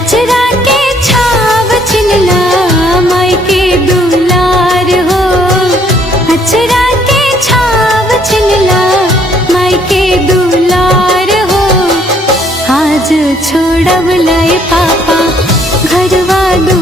अचरा के छाव छिनला माई के दुलार हो। अचरा के छाव छिनला माई के दुलार हो। आज छोड़ब लय पापा घरवा दू